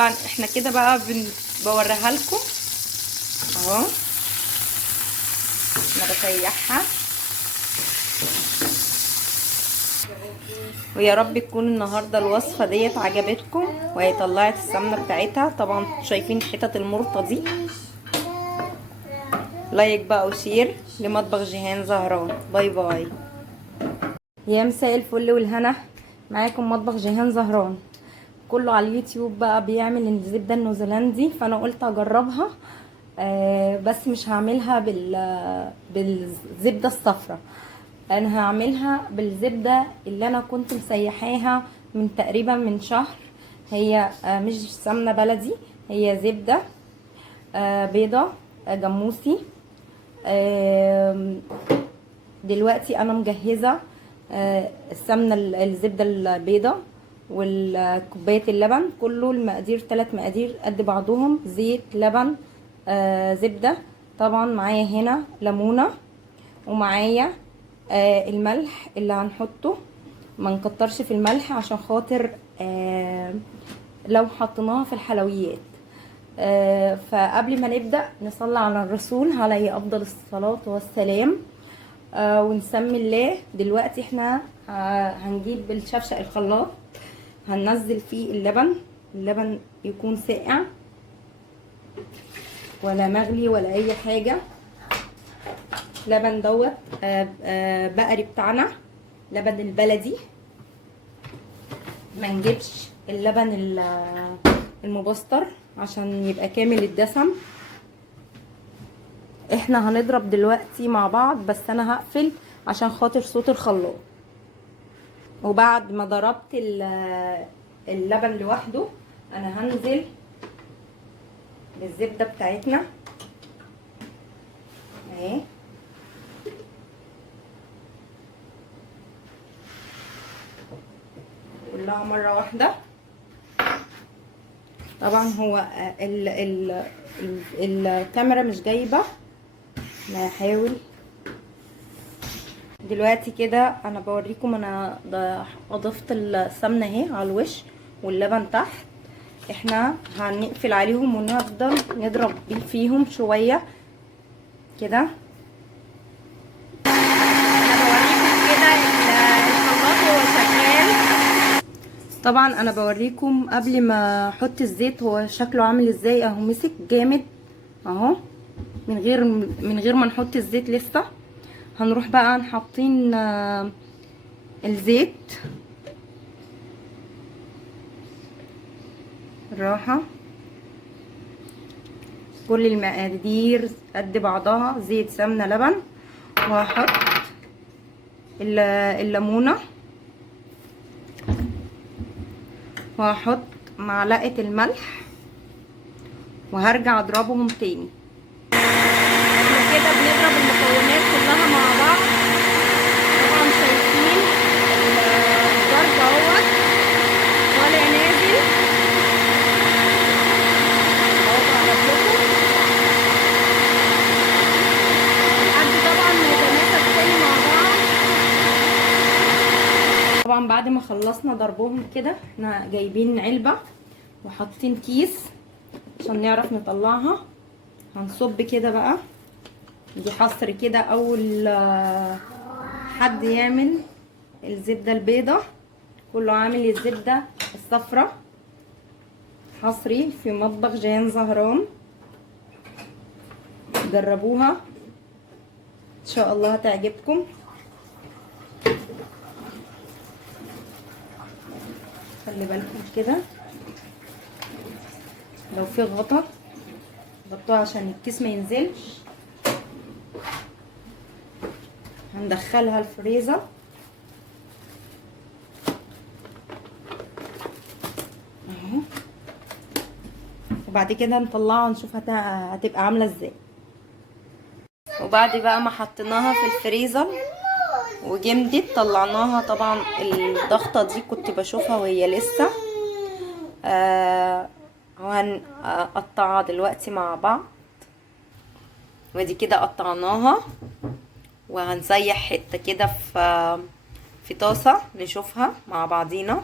طبعا احنا كده بقى بوريها لكم اهو. انا بسيحها، ويا رب تكون النهارده الوصفه ديت عجبتكم وهي طلعت السمنه بتاعتها. طبعا شايفين حتت المرطه دي. لايك بقى وشير لمطبخ جيهان زهران. باي باي. يا مساء الفل والهنا، معاكم مطبخ جيهان زهران. كله على اليوتيوب بقى بيعمل الزبده النيوزيلندي، فانا قلت اجربها. بس مش هعملها بالزبده الصفراء، انا هعملها بالزبده اللي انا كنت مسيحاها من تقريبا من شهر. هي مش سمنه بلدي، هي زبده بيضه جاموسي. دلوقتي انا مجهزه السمنه الزبده البيضه والكوبايه اللبن، كله المقادير 3 مقادير قد بعضهم، زيت لبن زبده. طبعا معايا هنا ليمونه، ومعايا الملح اللي هنحطه. ما نكترش في الملح عشان خاطر لو حطيناها في الحلويات. فقبل ما نبدأ نصلي على الرسول عليه أفضل الصلاة والسلام ونسمي الله. دلوقتي احنا هنجيب بالشفشق الخلاط، هننزل فيه اللبن يكون ساقع ولا مغلي ولا اي حاجة. لبن دوت بقري بتاعنا، لبن البلدي، ما نجيبش اللبن المبستر عشان يبقى كامل الدسم. احنا هنضرب دلوقتي مع بعض، بس انا هقفل عشان خاطر صوت الخلاط. وبعد ما ضربت اللبن لوحده، انا هنزل بالزبده بتاعتنا اهي. كلها مره واحده. طبعا هو الكاميرا مش جايبه، انا هحاول دلوقتي كده. انا بوريكم انا اضفت السمنه اهي على الوش واللبن تحت. احنا هنقفل عليهم ونفضل نضرب فيهم شويه كده. انا بوريكم كده الخلاط وهو شغال. طبعا انا بوريكم قبل ما احط الزيت هو شكله عامل ازاي اهو. مسك جامد اهو من غير ما نحط الزيت لسه. هنروح بقى حاطين الزيت بالراحه. كل المقادير قد بعضها، زيت سمنه لبن. وهحط الليمونه، وهحط معلقه الملح، وهرجع اضربهم تاني. احنا كده بنضرب المكونات كلها مع بعض. طبعا شايفين الضرب اهوت طالع نازل اهو. بقرب لكم لحد طبعا ما يتماسك تاني مع بعض. طبعا بعد ما خلصنا ضربهم كده، احنا جايبين علبه وحاطين كيس عشان نعرف نطلعها. هنصب كده بقى، دي حصر كده اول حد يعمل الزبده البيضه. كله عامل الزبده الصفراء حصري في مطبخ جيهان زهران. جربوها ان شاء الله هتعجبكم. خلي بالكم كده لو في غطا غطوه عشان الكيس ما ينزلش. هندخلها الفريزر اهو، وبعد كده نطلعها نشوف هتبقى عامله ازاي. وبعد بقى ما حطيناها في الفريزر وجمدت طلعناها. طبعا الضغطه دي كنت بشوفها وهي لسه. وهنقطعها دلوقتي مع بعض. ودي كده قطعناها، وهنسيح حته كده في طاسه نشوفها مع بعضينا.